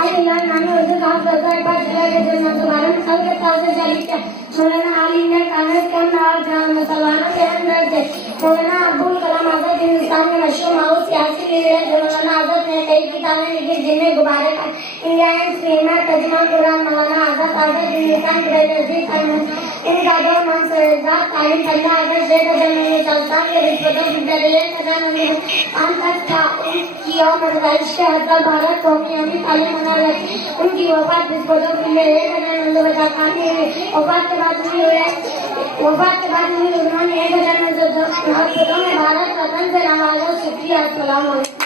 علی لال نامی اردو کا حافظ ہے پاس چلا کے جو دوبارہ مثال کے طور سے جاری کیا۔ مولانا علی نے کانگریس کے ہم اور جان مسلمانوں کے اندر تھے۔ مولانا ابوال کلام آزاد ہندوستان میں مشہور معروف سیاسی لیڈر ہے۔ مولانا آزاد نے کئی کتابیں لکھی جن میں غبارے کا انڈیا اینڈ سیما ترجمہ قرآن۔ مولانا آزاد ہندوستان کے پہلے عزیز قانون ان کا دو نام سرزاد تعلیم 15 اگست 1947 کے رشوتوں کی دلیل خزان تک تھا۔ ان کی یوم پیدائش کے ہر سال بھارت قومی یوم تعلیم ان کی وفات بسکوٹوں کے لیے 1950 میں ہوئی۔ وفات کے بعد انہوں نے 1969 میں بھارت وطن سے نوازا۔ شکریہ، السلام علیکم۔